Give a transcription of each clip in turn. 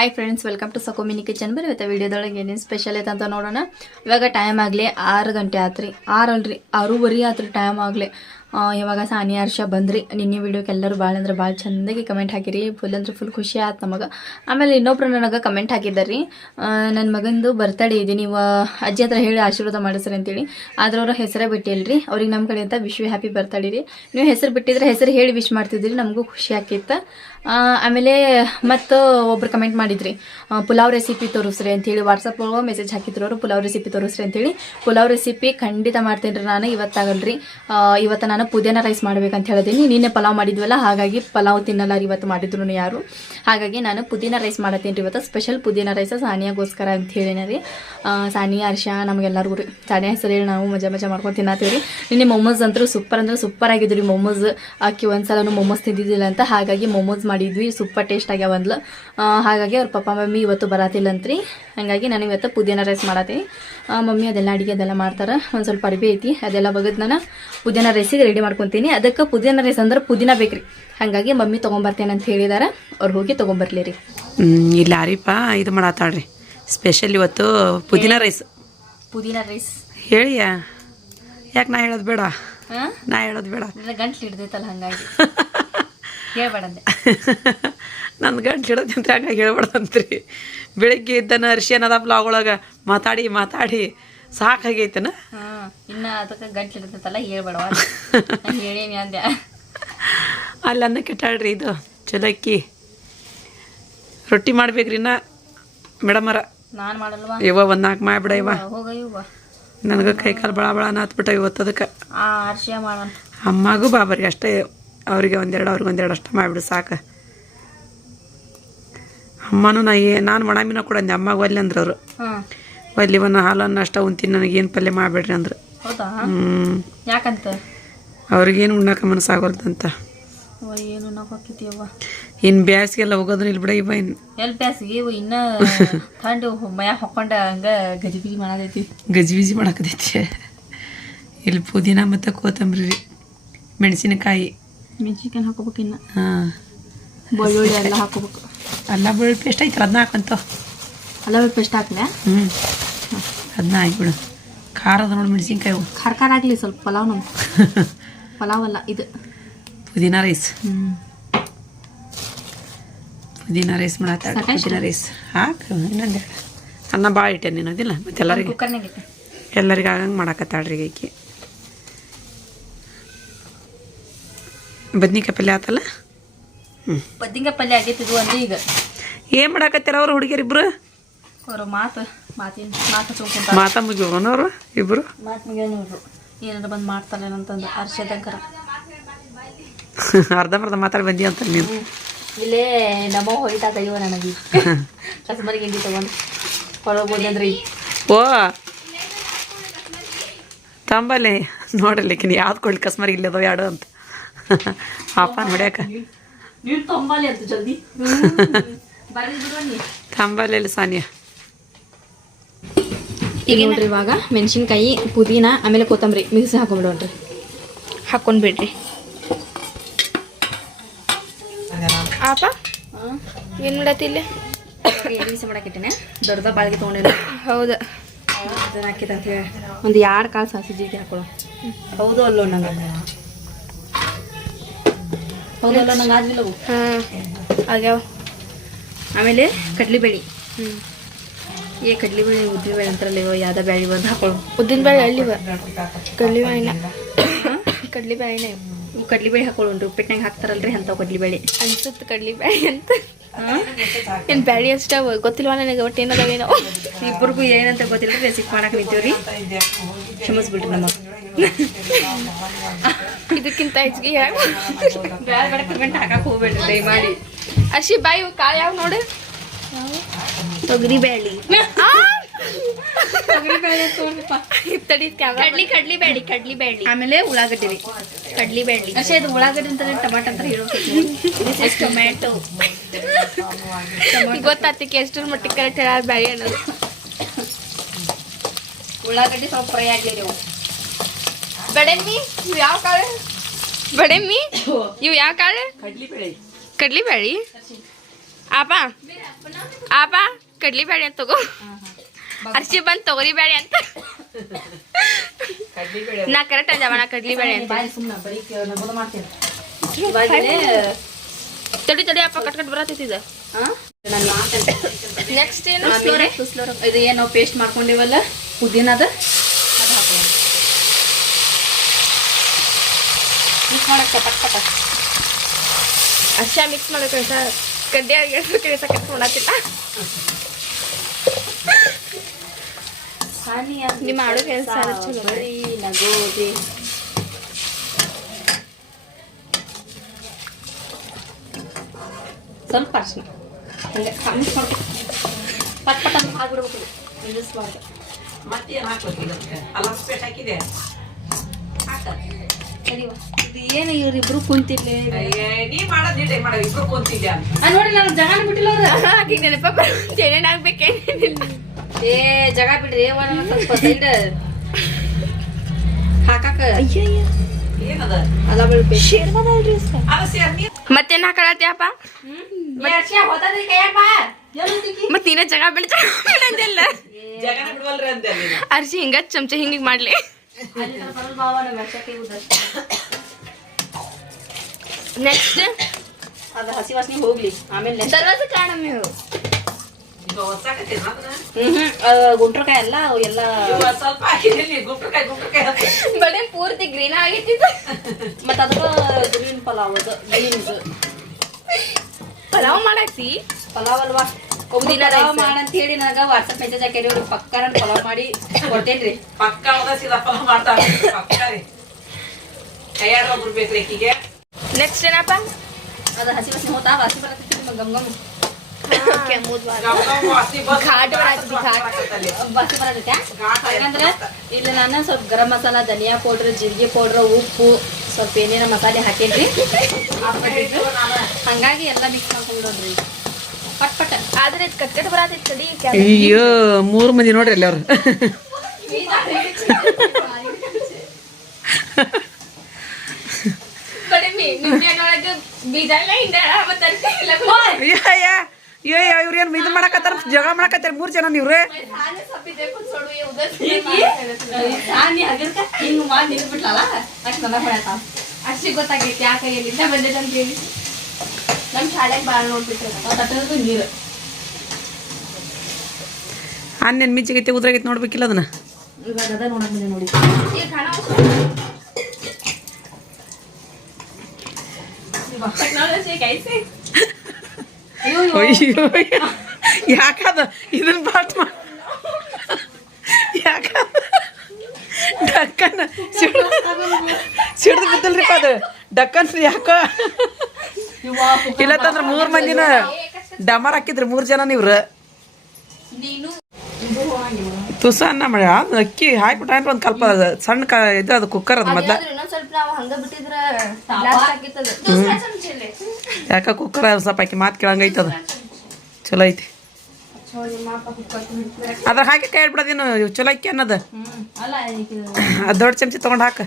Hi friends, welcome to ಸಕೋ mini kitchen. ಬರೀ ಇವತ್ತು ವಿಡಿಯೋದೊಳಗೆ ಏನೇನು ಸ್ಪೆಷಲ್ ಐತೆ ಅಂತ ನೋಡೋಣ. ಇವಾಗ ಟೈಮ್ ಆಗಲಿ 6 ಗಂಟೆ ಆತ್ರಿ, 6 ಅಲ್ರಿ 6:30 ಆತ್ರಿ ಟೈಮ್ ಆಗಲಿ. ಇವಾಗ ಸಾನಿ ಹರ್ಷ ಬಂದ್ರಿ. ನಿನ್ನೆ ವಿಡಿಯೋಕ್ಕೆ ಎಲ್ಲರೂ ಭಾಳ ಅಂದ್ರೆ ಭಾಳ ಚಂದಾಗಿ ಕಮೆಂಟ್ ಹಾಕಿರಿ. ಫುಲ್ ಅಂದ್ರೆ ಫುಲ್ ಖುಷಿ ಆಯ್ತು ನಮಗೆ. ಆಮೇಲೆ ಇನ್ನೊಬ್ರು ನನಗೆ ಕಮೆಂಟ್ ಹಾಕಿದ್ದಾರೆ, ನನ್ನ ಮಗಂದು ಬರ್ತಡೇ ಇದೆ, ನೀವು ಅಜ್ಜಿ ಹತ್ರ ಹೇಳಿ ಆಶೀರ್ವಾದ ಮಾಡಿಸ್ರಿ ಅಂತೇಳಿ. ಆದ್ರೆ ಅವ್ರ ಹೆಸರೇ ಬಿಟ್ಟಿಲ್ರಿ. ಅವ್ರಿಗೆ ನಮ್ಮ ಕಡೆ ಅಂತ ವಿಶ್ ಹ್ಯಾಪಿ ಬರ್ತಡೇ ರೀ. ನೀವು ಹೆಸರು ಬಿಟ್ಟಿದ್ರೆ ಹೆಸರು ಹೇಳಿ ವಿಶ್ ಮಾಡ್ತಿದ್ರಿ, ನಮಗೂ ಖುಷಿ ಆಕಿತ್ತು. ಆಮೇಲೆ ಮತ್ತು ಒಬ್ರು ಕಮೆಂಟ್ ಮಾಡಿದ್ರಿ, ಪುಲಾವ್ ರೆಸಿಪಿ ತೋರಿಸ್ರಿ ಅಂತೇಳಿ ವಾಟ್ಸಪ್ ಒಳಗೆ ಮೆಸೇಜ್ ಹಾಕಿದ್ರು ಅವರು. ಪುಲಾವ್ ರೆಸಿಪಿ ತೋರಿಸ್ರಿ ಅಂತೇಳಿ. ಪುಲಾವ್ ರೆಸಿಪಿ ಖಂಡಿತ ಮಾಡ್ತೀನಿ ರೀ ನಾನು. ಇವತ್ತಾಗಲ್ರಿ, ಇವತ್ತು ನಾನು ಪುದೀನ ರೈಸ್ ಮಾಡ್ಬೇಕಂತ ಹೇಳಿದೀನಿ. ನಿನ್ನೆ ಪಲಾವ್ ಮಾಡಿದ್ವಲ್ಲ, ಹಾಗಾಗಿ ಪಲಾವ್ ತಿನ್ನಲ್ಲ ಇವತ್ತು ಮಾಡಿದ್ರು ಯಾರು. ಹಾಗಾಗಿ ನಾನು ಪುದೀನ ರೈಸ್ ಮಾಡತ್ತೀನಿ ರೀ ಇವತ್ತು. ಸ್ಪೆಷಲ್ ಪುದೀನ ರೈಸ್ ಸಾನಿಯಾಗೋಸ್ಕರ ಅಂತ ಹೇಳಿನ ರೀ. ಸಾನಿಯಾ ಹರ್ಷ ನಮಗೆಲ್ಲರಿಗೂ ರೀ. ಸಾನಿಯಾ ಹೆಸರು ಹೇಳಿ ನಾವು ಮಜಾ ಮಾಡ್ಕೊಂಡು ತಿನ್ನತ್ತೀವಿ ರೀ. ನಿನ್ನೆ ಮೊಮೋಸ್ ಅಂತೂ ಸೂಪರ್ ಅಂದ್ರೆ ಸೂಪರ್ ಆಗಿದ್ದು ರೀ ಮೊಮೋಸ್. ಆಕಿ ಒಂದ್ಸಲೂ ಮೊಮೋಸ್ ತಿಂದಿದ್ದಿಲ್ಲ ಅಂತ, ಹಾಗಾಗಿ ಮೊಮೋಸ್ ಮಾಡಿದ್ವಿ. ಸೂಪರ್ ಟೇಸ್ಟ್ ಆಗ್ಯಾವಂದ್ಲು. ಹಾಗಾಗಿ ಅವ್ರ ಪಪ್ಪ ಮಮ್ಮಿ ಇವತ್ತು ಬರತ್ತಿಲ್ಲಂತ್ರಿ. ಹಾಗಾಗಿ ನಾನು ಇವತ್ತು ಪುದೀನ ರೈಸ್ ಮಾಡತ್ತೀನಿ. ಮಮ್ಮಿ ಅದೆಲ್ಲ ಅಡುಗೆ ಅದೆಲ್ಲ ಮಾಡ್ತಾರೆ. ಒಂದು ಸ್ವಲ್ಪ ಅರಿವಿ ಐತಿ, ಅದೆಲ್ಲ ಬಗದ್ ನಾನು ಪುದೀನ ರೈಸಿಗೆ ರೆಡಿ ಮಾಡ್ಕೊತೀನಿ. ಅದಕ್ಕೆ ಪುದೀನ ರೈಸ್ ಅಂದ್ರೆ ಪುದೀನ ಬೇಕ್ರಿ. ಹಾಗಾಗಿ ಮಮ್ಮಿ ತೊಗೊಂಬರ್ತೇನೆ ಅಂತ ಹೇಳಿದಾರೆ. ಅವ್ರು ಹೋಗಿ ತೊಗೊಂಬರ್ಲಿ ರೀ. ಇಲ್ಲ ಅರಿಪ ಇದು ಮಾಡತ್ತಾಳ್ರಿ ಸ್ಪೆಷಲ್ ಇವತ್ತು ಪುದೀನ ರೈಸ್. ಪುದೀನ ರೈಸ್ ಹೇಳಿಯಾ? ಯಾಕೆ ನಾ ಹೇಳೋದು ಬೇಡ? ನಾ ಹೇಳೋದು ಬೇಡ, ಗಂಟ್ಲು ಹಿಡ್ದೈತಲ್ಲ ಹಂಗಾಗಿ ಹೇಳ್ಬೇಡಂದೆ. ನನ್ನ ಗಂಟ್ಲು ಹಿಡೋದು ಅಂತ ಹಂಗಾಗಿ ಹೇಳ್ಬೇಡಂತ್ರಿ. ಬೆಳಿಗ್ಗೆ ಇದ್ದನ ಅರ್ಶಿಯನದ ಬ್ಲಾಗ್ ಒಳಗೆ ಮಾತಾಡಿ ಸಾಕಾಗೈತನ. ಇನ್ನು ಅದಕ್ಕೆ ಗಂಟ್ಲು ಹಿಡ್ದೈತಲ್ಲ ಹೇಳ್ಬೇಡವ ಹೇಳೇನಿ ಅಂದೆ. ಅಲ್ಲಿ ಅನ್ನ ಕೆಟ್ಟಾಳ್ರಿ. ಇದು ಚಲಕ್ಕಿ ರೊಟ್ಟಿ ಮಾಡ್ಬೇಕ್ರಿ. ನಾ ಮೇಡಮರ ನಾನು ಮಾಡಲ್ವಾ? ಇವ ಒಂದು 4 ಮಾಡಿಬಿಡ. ಇವ ಹೋಗ ಇವ ನನಗೆ ಕೈಕಾಲು ಬಳ ನಾತ್ಬಿಟ್ಟ ಇವತ್ತು. ಅದಕ್ಕೆ ಅರ್ಶಿಯ ಮಾಡೋಣ. ಅಮ್ಮಗೂ ಬಾಬರಿಗೆ ಅಷ್ಟೇ, ಅವ್ರಿಗೆ ಒಂದೆರಡು ಅಷ್ಟೇ ಮಾಡಿಬಿಡು ಸಾಕು. ಅಮ್ಮನೂ ನಾನು ಮಣಮಿನ ಕೂಡ ಅಂದೆ, ಅಮ್ಮಗೆ ಒಲ್ಲೆ ಅಂದ್ರೆ ಅವರು ಒಲ್ಲಿ ಒಂದು ಹಾಲನ್ನು ಅಷ್ಟ ಉಂತೀನಿ, ನನಗೇನು ಪಲ್ಯ ಮಾಡಿಬಿಡ್ರಿ ಅಂದ್ರೆ. ಯಾಕಂತ ಅವ್ರಿಗೇನು ಉಣ್ಣಕ್ಕೆ ಮನಸ್ಸಾಗೋಲ್ದಂತ. ಏನು ಹಾಕಿತೀಯವ್ವ, ಇನ್ನು ಬ್ಯಾಸಿಗೆಲ್ಲ ಹೋಗೋದ್ರ ಇಲ್ಲಿ ಬಿಡ. ಇವ ಇನ್ನು ಎಲ್ಲಿ ಬ್ಯಾಸಿಗೆ ಇನ್ನ ಥಂಡು ಮಯ ಹಾಕೊಂಡ ಹಂಗ ಗಜಿಬಿಜಿ ಮಾಡತೈತಿ. ಗಜಿಬಿಜಿ ಮಾಡಕತೈತಿ. ಇಲ್ಲಿ ಪುದೀನ ಮತ್ತು ಕೊತ್ತಂಬರಿ, ಮೆಣಸಿನಕಾಯಿ ಹಾಕೋಬೇಕು. ಇನ್ನು ಹಾಂ, ಬೆಳ್ಳುಳ್ಳಿ ಎಲ್ಲ ಹಾಕೋಬೇಕು. ಅಲ್ಲ ಬೆಳ್ಳುಳ್ಳಿ ಪೇಸ್ಟ್ ಐತಲ್ಲ, ಅದನ್ನ ಹಾಕಂತ. ಅಲ್ಲ ಪೇಸ್ಟ್ ಹಾಕ್ಲೆ? ಅದನ್ನ ಹಾಕ್ಬಿಡು. ಖಾರದ ನೋಡಿ ಮೆಣಸಿನ್ಕಾಯಿ ಖಾರ ಆಗಲಿ ಸ್ವಲ್ಪ. ಪಲಾವ್ ನಮ್ಮ ಪಲಾವ್ ಅಲ್ಲ ಇದು ಪುದೀನ ರೈಸ್. ಪುದೀನ ರೈಸ್ ಮಾಡತ್ತ. ಪುದೀನ ರೈಸ್ ಹಾಕು. ಇನ್ನೊಂದೆರಡು ಅನ್ನ ಭಾಳ ಇಟ್ಟೆ ನೀನು ಅದಿಲ್ಲ. ಮತ್ತು ಎಲ್ಲರಿಗೆ ಆಗಂಗೆ ಮಾಡಾಕತ್ತಾಳ್ರಿ ಈಕಿ. ಬದ್ನಿಕಾಯಿ ಪಲ್ಯ ಆತಲ್ಲ. ಬದ್ನಿಕಾಯಿ ಪಲ್ಯ ಆಗೈತಿದ್ವು ಅಂದ್ರೆ ಈಗ ಏನು ಮಾಡಾಕತ್ತಾರ ಅವ್ರು ಹುಡುಗಿಯರಿಬ್ರು? ಅವರು ಮಾತಾ ಮುಗಿಯೋನವ್ರು ಇಬ್ಬರು. ಮಾತು ಮುಗಿಯೋರು ಏನಾರ ಬಂದು ಮಾಡ್ತಾರೇನಂತಂದು ಹರ್ಷದಂಕರ ಅರ್ಧಂಬರ್ಧ ಮಾತಾಡಿ ಬಂದಿ ಅಂತ ನೀನು. ಇಲ್ಲೇ ನಮ್ಮ ಹೊಯ್ತಾತ ಇವ ನನಗೆ ಕಸ್ಮರಿಗೆ ಹಿಂದಿ ತಗೊಂಡು ಹೊರಬೋದಂದ್ರಿ. ಓ ತಂಬಲ್ಲಿ ನೋಡಲಿಕ್ಕೆ ಯಾವ್ದು ಕೊಡ್ಲಿ ಕಸ್ಮರಿಗೆ ಇಲ್ಲದವ ಎರಡು ಅಂತ ಅಪ್ಪ ಹೊಡ್ಯಾಕ ನೀನು ತಂಬಾಲಿ ಅಂತ ಜಲ್ದಿ ತಂಬಲ್ಲಿ ಸಾನಿಯಾ. ಈಗ ನೋಡ್ರಿ, ಇವಾಗ ಮೆಣಸಿನ್ಕಾಯಿ, ಪುದೀನ ಆಮೇಲೆ ಕೊತ್ತಂಬರಿ ಮಿಕ್ಸಿ ಹಾಕೊಂಡ್ಬಿಡೋಣ್ರಿ. ಹಾಕೊಂಡ್ಬಿಡ್ರಿ. ಆಪ ಏನು ಮಾಡತ್ತಿ ಇಲ್ಲಿ? ಬಿಸಿ ಮಾಡಾಕಿಟ್ಟೇನೆ. ದೊಡ್ಡದ ಬಾಳಿಗೆ ತೊಗೊಂಡೇನೆ. ಹೌದು, ಅದನ್ನ ಹಾಕಿದ ಅಂತ ಹೇಳಿ ಒಂದು 2 ಕಾಳು ಸಾಸಿವೆ ಹಾಕೊಳ್ಳೋ. ಹೌದು ಅಲ್ಲೋ ನಂಗೆ? ಹೌದಲ್ಲ ನಂಗೆ ಆದ್ವಿಲ್ಲವು. ಹಾಂ ಆಗ್ಯಾವ. ಆಮೇಲೆ ಕಡ್ಲಿಬೇಳೆ. ಕಡ್ಲಿಬೇಳೆ ಉದ್ದಿನಬೇಳೆ ಅಂತಾರಲ್ಲ, ಯಾವ್ದು ಬ್ಯಾಳಿ ಒಂದು ಹಾಕೊಳ್ಳೋ. ಉದ್ದಿನಬೇಳೆ ಅಲ್ಲಿವ ಕಡ್ಲಿಬೇಳೆನ ಕಡ್ಲಿಬೇಳೆನೆ. ಕಡ್ಲಿಬೇಳೆ ಹಾಕೊಳ್ಳೋಣ್ರಿ. ಉಪ್ಪಿಟ್ಟಿನಾಗ ಹಾಕ್ತಾರಲ್ರಿ ಅಂಥವು ಕಡ್ಲಿಬೇಳೆ ಅನ್ಸುತ್ತೆ. ಕಡ್ಲಿಬೇಳೆ ಅಂತ ಏನು ಬ್ಯಾಳಿ ಅಷ್ಟ ಗೊತ್ತಿಲ್ವ ನನಗೆ. ಒಟ್ಟು ಏನದಾವೇನೋ ಇಬ್ಬರಿಗೂ ಏನಂತ ಗೊತ್ತಿಲ್ಲ. ರೆಸಿಪಿ ಮಾಡಕ್ಕೆ ನಿಂತೀವ್ರಿ, ಕ್ಷಮಿಸ್ಬಿಡ್ರಿ ನಮ್ಮ. ಇದಕ್ಕಿಂತ ಹೆಚ್ಚಿಗೆ ಬೇರೆ ಬೇರೆ ಕಮೆಂಟ್ ಹಾಕಕ್ಕೆ ಹೋಗ್ಬೇಡ್ರಿ ದಯಮಾಡಿ. ಅಶಿ ಬಾಯಿ ಕಾಳು ಯಾವ ನೋಡು. ತೊಗರಿಬೇಳೆ. ಕಡ್ಲಿಬೇಳೆ ಆಮೇಲೆ ಉಳ್ಳಾಗಡ್ಡಿ ರೀ. ಕಡ್ಲಿಬೇಳೆ ಅಷ್ಟೇ. ಇದು ಉಳ್ಳಾಗಡ್ಡಿ ಅಂತಾರೆ, ಟಮಾಟ ಅಂತ ಹೇಳೋ. ಟೊಮ್ಯಾಟೊ ಗೊತ್ತಾಗ್ತಿಕ್ಕೆ ಎಷ್ಟರ ಮಟ್ಟಿಗೆ ಕರೆಕ್ಟ್ ಹೇಳ ಬ್ಯಾಳಿ ಅನ್ನೋದು. ಉಳ್ಳಾಗಡ್ಡಿ ಸ್ವಲ್ಪ ಫ್ರೈ ಆಗಲಿ. ಬಡೆಮ್ಮಿ ಇವು ಯಾವ ಕಾಳು? ಬಡೆಮ್ಮಿ ಇವು ಯಾವ ಕಾಳು? ಕಡ್ಲಿಬೇಳೆ. ಕಡ್ಲಿಬೇಳೆ ಆಪ ಆಪ ಕಡ್ಲಿ ಬ್ಯಾಳಿ ಅಂತ ತಗೋ ಅರ್ಶಿ ಬಂದ್ ತೊಗರಿ ಬ್ಯಾಳಿ ಅಂತ ನಾ ಕರೆಕ್ಟ್ ಅದಾವ ನಾ ಕಡ್ಲಿ ಬ್ಯಾಳಿ ಅಂತ ತಡಿ ತಡಿ ಅಪ್ಪ ಕಟ್ ಕಟ್ ಬರತ್ತಿದ ನೆಕ್ಸ್ಟ್ ಏನು ಇದು ಏನು ನಾವು ಪೇಸ್ಟ್ ಮಾಡ್ಕೊಂಡಿವಲ್ಲ ಪುದೀನದ ಅದು ಹಾಕೋಣ. ಮಿಕ್ಸ್ ಮಾಡಕ್ಕೆ ಪಟ್ ಅರ್ಶಿ ಮಿಕ್ಸ್ ಮಾಡ್ಬೇಕು ಸರ್ ಕಡ್ಡಿ ಅಡಿಗೆ ಸಕತ್ ಮಾಡತ್ತಿಲ್ಲ ನಿಮ್ಮ ಮಾಡೋ ಕೆಲಸ ಚಲೋ ಬರೀ ನಗೋದಿ ಸ್ವಲ್ಪ ಅರ್ಶಿನ ಹಂಗೆ ಮಿಕ್ಸ್ ಮಾಡ್ಬೇಕು ಪಟ್ ಪಟ್ ಅಂತ ಹಾಕ್ಬಿಡ್ಬೇಕು ನಿಲ್ಲಿಸ್ಬಾರ್ದು. ಮತ್ತೇನು ಹಾಕ್ಬೇಕು ಈಗ ಅಲ್ಲ ಪೇಸ್ಟ್ ಹಾಕಿದೆ ಹಾಕ ಸರಿವಾ ಇದು ಏನು ಇವ್ರಿಬ್ರು ಕುಂತಿರ್ಲಿ ನೀ ಮಾಡೋದು ನೀಟೇ ಮಾಡೋದು ಇಬ್ರು ಕುಂತಿದ್ಯಾ ನೋಡಿ ನಾನು ಜಗಾನ ಬಿಟ್ಟಿಲ್ಲ ಅವ್ರ ಆಕಿಗೆ ನೆನಪ ಬರುತ್ತೆ ಏನೇನು ಆಗ್ಬೇಕೇನಿಲ್ಲ ಏ ಜಗ ಬಿಡ್ರಿ ಒಂದ್ ಸ್ವಲ್ಪ ಸೈಡ್ ಹಾಕಾಕ ಏನದ ಅಲ್ಲ ಬೆಳ್ಪೆ ಅದ ಸೇರ್ ನೀ ಮತ್ತೇನ್ ಹಾಕಳತ್ಯಪ್ಪ ಮತ್ ನೀನ ಜಗ ಬಿಡ್ತಿಲ್ಲ ಜಗನ ಬಿಡ್ವಲ್ರಿ ಅಂತ ನೀನು ಅರ್ಶಿ ಹಿಂಗ ಚಮಚ ಹಿಂಗಿಗ್ ಮಾಡ್ಲಿ ನೆಕ್ಸ್ಟ್ ಅದು ಹಸಿ ವಾಸನೆ ಹೋಗ್ಲಿ ಆಮೇಲೆ ದರ್ವಾಜ ಕಾಣಮ್ಮಿ ಈಗ ಹೊಸಾಕತ್ತೀನಿ ಅದನ್ನ ಗುಂಟ್ರಕಾಯಿ ಎಲ್ಲ ಅವು ಎಲ್ಲ ಇವಾಗ ಸ್ವಲ್ಪ ಹಾಕಿದ್ದೀನಿ ಗುಂಪ್ರಕಾಯಿ ಬಡೇ ಪೂರ್ತಿ ಗ್ರೀನ್ ಆಗೈತಿ ಮತ್ತ ಅದಕ್ಕ ಗ್ರೀನ್ ಪಲಾವ್ ಅದು ಗ್ರೀನ್ಸ್ ಪಲಾವ್ ಮಾಡಾಕ್ತಿ ಪಲಾವ್ ಅಲ್ವಾ ಪುದೀನ ಪಲಾವ್ rice. ಮಾಡಂತ ಹೇಳಿ ನನಗ ವಾಟ್ಸಪ್ ಮೆಸೇಜ್ ಹಾಕಿರಿ ಅವ್ರಿಗೆ ಪಕ್ಕ ನಾನು ಪಲಾವ್ ಮಾಡಿ ಕೊಡ್ತೇನ್ರಿ ಪಕ್ಕ ಹೋದ ಸೀದಾ ಫಲ ಮಾಡ್ತಾರೆ ಪಕ್ಕ ರೀ ಕೈಯಾಡ ಒಬ್ರು ಬೇಕ್ರಿ ಆಕಿಗೆ ನೆಕ್ಸ್ಟ್ ಏನಪ್ಪ ಅದು ಹಸಿ ವಾಸನೆ ಹೋತಾ ವಾಸಿ ಬರತ್ತೈತಿ ಗಮ್ ಗಮ್ ಘಾಟ್ ಬರತ್ತಿ ಘಾಟ್ ಬಾಸಿ ಬರತ್ತೈತ್ಯಾ ಘಾಟ್ ಯಾಕಂದ್ರ ಇಲ್ಲಿ ನಾನು ಸ್ವಲ್ಪ ಗರಂ ಮಸಾಲ ಧನಿಯಾ ಪೌಡ್ರ್ ಜೀರಿಗೆ ಪೌಡ್ರ್ ಉಪ್ಪು ಸ್ವಲ್ಪ ಏನೇನ ಮಸಾಲೆ ಹಾಕೇನ್ರಿ ಹಂಗಾಗಿ ಎಲ್ಲ ಮಿಕ್ಸ್ ಮಾಡ್ಕೊಂಡ್ರಿ ಪಟ್ ಪಟ್ ಆದ್ರೆ ಕಟ್ ಕಟ್ ಬರತೈತಿ ತಡಿ ಅಯ್ಯೋ 3 ಮಂದಿ ನೋಡ್ರಿ ಅಲ್ಲಿ ಅವ್ರು ಕಡಿಮೆ ನಿಂಬೆಹಣ್ಣೊಳಗೆ ಬೀಜ ಎಲ್ಲ ಹಿಂದೆ ಮತ್ತೆ ಅರ್ಶಿ ಇಲ್ಲ ಇವ್ರೇನ್ ಇದು ಮಾಡಕತ್ತಾರ ಜಗ ಮಾಡಕತ್ತಾರ 3 ಜನ ನೀವ್ರೆ ಸಾನೆ ಸಪ್ಪಿದೆ ಕುತ್ಸೋಡು ಉದರ್ ನೀ ಹಗರ್ಕ ಹಿಂಗ್ ಮಾಡಿ ನಿಲ್ಬಿಟ್ಲಲ್ಲ ಅಷ್ಟು ನನ್ನ ಹೊಡ್ಯಾತ ಅರ್ಶಿ ಗೊತ್ತಾಗೈತಿ ಯಾಕೆ ಎಲ್ಲಿಂದ ಬಂದೈತೆ ಅಂತ ಹೇಳಿ ನಮ್ ಶಾಲೆಗೆ ಬಾಳ ನೋಡ್ಬಿಟ್ರೆ ತಟ್ಟದು ನೀರು ಅನ್ನೇನ್ ಮಿಂಚಿಗೈತೆ ಉದ್ರಾಗೈತೆ ನೋಡ್ಬೇಕಿಲ್ಲ ಅದನ್ನ ಇವಾಗ ಅದ ನೋಡಕ್ ಬಂದೆ ನೋಡಿ ಈಗ ಖಾನ ಟೆಕ್ನಾಲಜಿ ಕೈಸಿ ಅಯ್ಯೋ ಯಾಕದ ಇದನ್ನ ಬಾಟ್ ಯಾಕ ಡಕ್ಕನ್ ಸಿಡ್ದು ಬಿದ್ದಲ್ರಿಪ್ಪ ಅದು ಡಕ್ಕನ್ ಯಾಕ ಇಲ್ಲತ್ತಂದ್ರ 3 ಮಂದಿನ ಡಮರ್ ಹಾಕಿದ್ರಿ 3 ಜನ ನೀವ್ರ ನೀನು ತುಸ ಅನ್ನ ಮಾಡಿ ಅದು ಅಕ್ಕಿ ಹಾಕ್ಬಿಟ್ಟ ಒಂದು ಕಲ್ಪ ಸಣ್ಣ ಇದು ಅದು ಕುಕ್ಕರ್ ಅದು ಮೊದ್ಲ ಇನ್ನೊಂದ್ ಸ್ವಲ್ಪ ನಾವು ಹಂಗ ಬಿಟ್ಟಿದ್ರ ಬ್ಲಾಸ್ಟ್ ಆಗಿತ್ತದ ದೂಸರಾ ಚಮಚೆಲೆ ಯಾಕ ಕುಕ್ಕರ್ ಸ್ವಲ್ಪ ಹಾಕಿ ಮಾತು ಕೇಳಂಗೈತದ ಚಲೋ ಐತಿ ಅದ್ರ ಹಾಕಿ ಕೈ ಇಟ್ಬಿಡೋದೇನು ಚಲೋ ಅಕ್ಕಿ ಅನ್ನೋದು ಅಲ್ಲ ಅದು ದೊಡ್ಡ ಚಮಚಿ ತೊಗೊಂಡು ಹಾಕ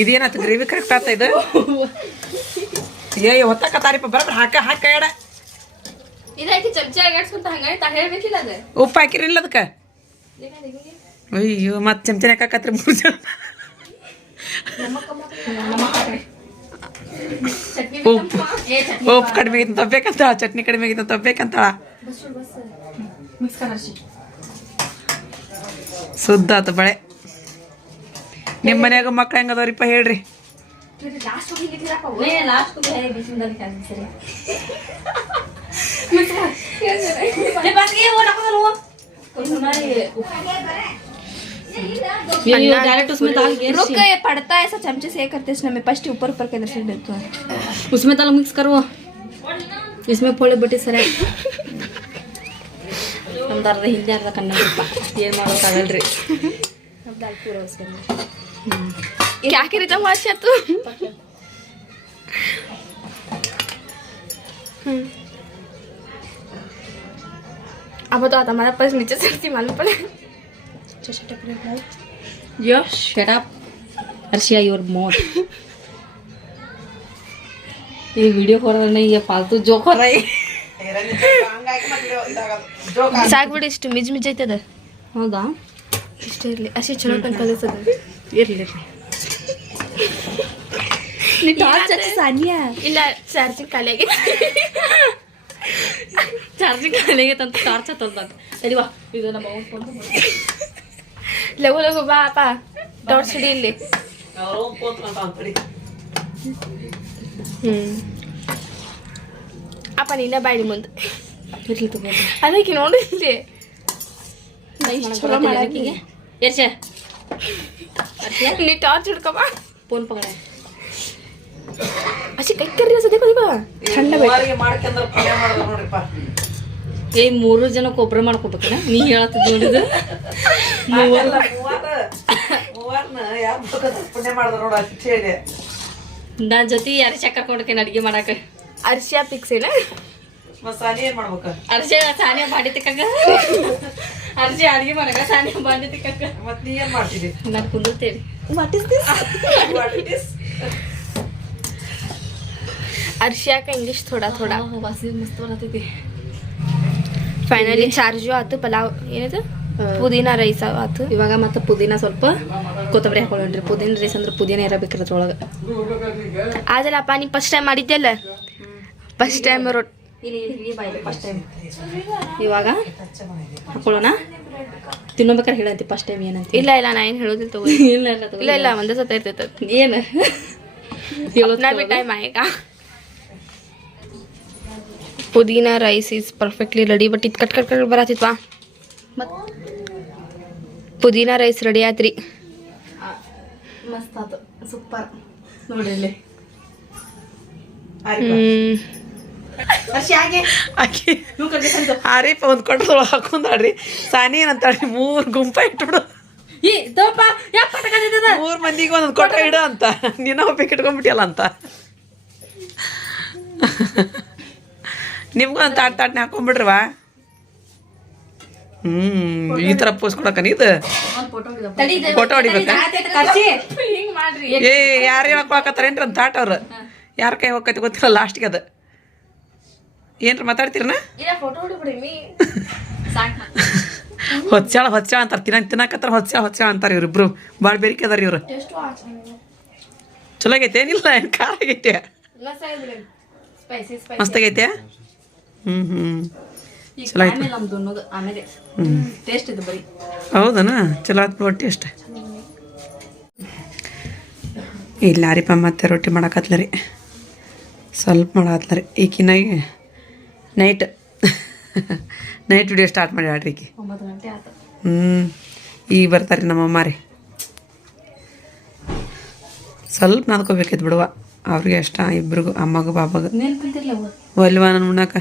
ಇದೇನಾಯ್ತು ಗ್ರೇವಿ ಕರೆಕ್ಟ್ ಆತ ಇದು ಏ ಹೊತ್ತಕತ್ತಾರಿಪ್ಪ ಬರಬ್ರ ಹಾಕ ಹಾಕಿ ಕೈ ಇಡ ಇದಾಕಿ ಚಮಚೆ ಅಗಾಡ್ಸ್ಕೊಂತ ಹಂಗ ತಾ ಹೇಳ್ಬೇಕಿಲ್ಲ ಅದ ಉಪ್ಪು ಹಾಕಿರಿಲ್ಲ ಅದಕ್ಕೆ ಅಯ್ಯೋ ಮತ್ತೆ ಚಮಚನೆ ಹಾಕತ್ರಿ 3 ಜನ ಚಟ್ನಿ ಉಪ್ಪು ಉಪ್ಪು ಕಡಿಮೆ ಆಗಿತ್ತು ತಬ್ಬೇಕಂತ ಚಟ್ನಿ ಕಡಿಮೆ ಆಗಿತ್ತು ತಬ್ಬೇಕಂತ ಮಿಕ್ಸ್ ಕರ್ಸಿ ಸುದ್ದ ಆತ ಬಳೆ ನಿಮ್ಮ ಮನ್ಯಾಗ ಮಕ್ಳು ಹೆಂಗದವ್ರಿಪ್ಪ ಹೇಳ್ರಿ ಲಾಸ್ಟ್ ಹೋಗಿದ್ದೀರಪ್ಪ ಲಾಸ್ಟ್ ಬಿಸಿಂದ ಸರಿ डायरेक्ट उसमें दाल रुक ये पड़ता है ऐसा चमचे से करते इसमें मैं फर्स्ट ऊपर ऊपर के अंदर से देता हूँ उसमें दाल मिक्स करो इसमें फोड़े बटे सर हम दाल ಹಿಂದೆ ಅರ್ಧ ಕನ್ನಡಪ್ಪ ಏನು ಮಾಡೋಕ್ಕಾಗಲ್ರಿ दाल पूरा उसके अंदर क्या कर रही था अच्छा तू अब तो आता हमारा पर्स नीचे से मालूम पड़े Yo, shut up. Arshia, your mouth. ಈ ವಿಡಿಯೋ ಹೊರದ್ರೆ ಈಗ ಫಾಲ್ತು ಜೋಕ್ ಹೊರ ಸಾಕ್ಬಿಡಿ ಇಷ್ಟು ಮಿಜ್ ಮಿಜ್ ಐತದ ಹೌದಾ ಇಷ್ಟ ಇರಲಿ ಅಷ್ಟೇ ಚಲೋ ಕಲಿಸದ ಇರ್ಲಿ ಸಾನಿಯಾ ಇಲ್ಲ ಚಾರ್ಜಿಂಗ್ ಖಾಲಿ ಆಗೈತೆ ಚಾರ್ಜಿಂಗ್ ಖಾಲಿಗೆ ತಂತ ಟಾರ್ಚ್ ಹತ್ತದ ಸರಿವಾ ಇದು ನಮ್ಮ ಲಗು ಲಗು ಬಾ ಅಪ್ಪ ಟಾರ್ಚ್ ಹಿಡಿ ಇಲ್ಲಿ ಅಪ್ಪ ನಿನ್ನ ಬಾಡಿ ಮುಂದೆ ಇರ್ಲಿ ತಗೋ ಅದಕ್ಕೆ ನೋಡಿ ಇಲ್ಲಿ ಚಲೋ ಮಾಡಕ್ಕೆ ಎರ್ಚ ನೀ ಟಾರ್ಚ್ ಹಿಡ್ಕೊಬಾ ಫೋನ್ ಪಗಡ ಅಷ್ಟೇ ಕೈ ಕರ್ರಿ ಸದ್ಯಕ್ಕೆ ಅದಕ್ಕೆ ठंड ಏ 3 ಜನಕ್ಕೆ ಒಬ್ರು ಮಾಡ್ಕೋಬೇಕನ ನೀ ಹೇಳತ್ತಿದ್ ನೋಡಿದ ನಾ ಜೊತೆ ಯಾರು ಚಕ್ಕರ್ ಕೊಡ್ಕೇನ ಅಡಿಗೆ ಮಾಡಾಕ ಅರ್ಶಿಯಾ ಫಿಕ್ಸ್ ಏನ ಅರ್ಶಿ ಸಾನಿಯ ಬಾಂಡಿ ತಿಕ್ಕಕ್ಕ ಅರ್ಶಿ ಅಡಿಗೆ ಮಾಡಕ ಸಾನಿಯ ಬಾಂಡಿ ತಿಕ್ಕಕ್ಕ ನಾನು ಕುಂದಿರ್ತೇನೆ अर्शिया का इंग्लिश थोड़ा थोड़ा ವಾಸಿ ಮಸ್ತ್ ಬರತೈತಿ ಫೈನಲಿ ಚಾರ್ಜು ಆತು ಪಲಾವ್ ಏನಿದು ಪುದೀನ ರೈಸ್ ಆತು ಇವಾಗ ಮತ್ತೆ ಪುದೀನ ಸ್ವಲ್ಪ ಕೊತ್ತಂಬರಿ ಹಾಕೊಳ್ಳೋಣ್ರಿ ಪುದೀನ ರೈಸ್ ಅಂದ್ರೆ ಪುದೀನ ಇರಬೇಕ್ರಿ ಅದ್ರೊಳಗೆ ಆದಲ್ಲಪ್ಪ ನೀ ಫಸ್ಟ್ ಟೈಮ್ ಮಾಡಿದ್ದೆಲ್ಲ ಫಸ್ಟ್ ಟೈಮ್ ಫಸ್ಟ್ ಟೈಮ್ ಇವಾಗ ಹಾಕೊಳ್ಳೋಣ ತಿನ್ನಬೇಕಾರೆ ಹೇಳಂತಿ ಫಸ್ಟ್ ಟೈಮ್ ಏನಂತ ಇಲ್ಲ ಇಲ್ಲ ನಾ ಏನು ಹೇಳೋದಿಲ್ಲ ತಗೋ ಇಲ್ಲ ಇಲ್ಲ ಒಂದೇ ಸತ ಇರ್ತೈತೆ ಏನು अपना भी टाइम आएगा पुदीना rice is perfectly ready but ಇದು ಕಟ್ ಕಟ್ ಕಟ್ ಬರತ್ತಿತ್ವಾ ಪುದೀನ ರೈಸ್ ರೆಡಿ ಆತ್ರಿ ಮಸ್ತ್ ಆತು ಸೂಪರ್ ನೋಡ್ರಿ ಇಲ್ಲಿ ಆಕಿ ಆರೀಪ ಒಂದು ಕೊಟ್ಟದೊಳಗೆ ಹಾಕೊಂಡಾಡ್ರಿ ಸಾನಿ ಏನಂತಾಳ್ರಿ 3 ಗುಂಪ ಇಟ್ಬಿಡು 3 ಮಂದಿಗೆ ಒಂದೊಂದು ಕೊಟ್ಟ ಇಡು ಅಂತ ನೀನು ಒಬ್ಬಕ್ಕೆ ಇಟ್ಕೊಂಡ್ಬಿಟ್ಟಿಯಲ್ಲ ಅಂತ ನಿಮ್ಗೂ ಒಂದು ತಾಟ್ನೆ ಹಾಕೊಂಡ್ಬಿಡ್ರವಾ ಈ ಥರ ಪೋಸ್ ಕೊಡಕ ಇದು ಫೋಟೋ ಹೊಡಿಬೇಕಾ ಏ ಯಾರು ಹಾಕೊಳಕತ್ತಾರೇನ್ರಿ ಒಂದು ತಾಟ್ ಅವ್ರು ಯಾರ ಕೈ ಹೋಗತ್ತೆ ಗೊತ್ತಿಲ್ಲ ಲಾಸ್ಟ್ಗೆ ಅದು ಏನ್ರಿ ಮಾತಾಡ್ತೀರನ ಹೊಚ್ಚಾಳ ಅಂತಾರೆ ತಿನ್ನಕತ್ತಾರ ಹೊಚ್ಚಾಳ ಅಂತಾರೆ ಇವ್ರಿಬ್ರು ಭಾಳ ಬೇರಿಕೆ ಅದಾರ ಇವ್ರು ಚಲೋ ಆಗೈತೆ ಏನಿಲ್ಲ ಖಾರ ಆಗೈತೆ ಮಸ್ತ್ ಆಗೈತೆ ಚಲೋ ಐತೆ ಹೌದನ ಚಲೋ ಆಯ್ತು ರೊಟ್ಟಿ ಅಷ್ಟೆ ಇಲ್ಲ ರೀಪ ಮತ್ತೆ ರೊಟ್ಟಿ ಮಾಡಕತ್ಲ ರೀ ಸ್ವಲ್ಪ ಮಾಡತ್ಲ ರೀ ಈಕಿನಾಗಿ ನೈಟ್ ವಿಡಿಯೋ ಸ್ಟಾರ್ಟ್ ಮಾಡಿ ಆಡ್ರಿ ಈಕಿ 9 ಗಂಟೆ ಆಯ್ತು ಈಗ ಬರ್ತಾರೆ ನಮ್ಮಮ್ಮ ರೀ ಸ್ವಲ್ಪ ನಾದ್ಕೋಬೇಕಿತ್ತು ಬಿಡುವ ಅವ್ರಿಗೆ ಅಷ್ಟ ಇಬ್ರಿಗೂ ಅಮ್ಮಗ ಬಾಬಾಗ ಒಲ್ವ ನಾನು ಉಣ್ಣಾಕ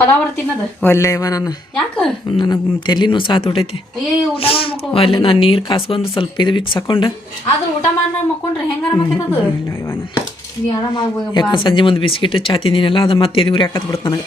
ಪಲಾವ್ ತಿನ್ನದ ಒಲ್ಲೆ ಇವ ನಾನು ಯಾಕೆ ನನಗೆ ತಲೆ ಸಾತ್ ಬಿಟ್ಟೈತಿ ಊಟ ಮಾಡಿ ಒಲ್ಲೆ ನಾನು ನೀರು ಕಾಸ್ಕೊಂಡು ಸ್ವಲ್ಪ ಇದು ಬಿಕ್ಸ್ ಹಾಕೊಂಡು ಆದ್ರೆ ಊಟ ಮಾಡಿ ಮಕ್ಕೊಂಡ್ರೆ ಹೆಂಗಾರ ಮಕ್ಕದ ಯಾಕಂದ್ರೆ ಸಂಜೆ ಮುಂದೆ ಬಿಸ್ಕಿಟ್ ಚಾ ತಿಂದಿನಲ್ಲ ಅದು ಮತ್ತೆ ಇದು ಉರಿ ಹಾಕತ್ ಬಿಡುತ್ತೆ ನನಗೆ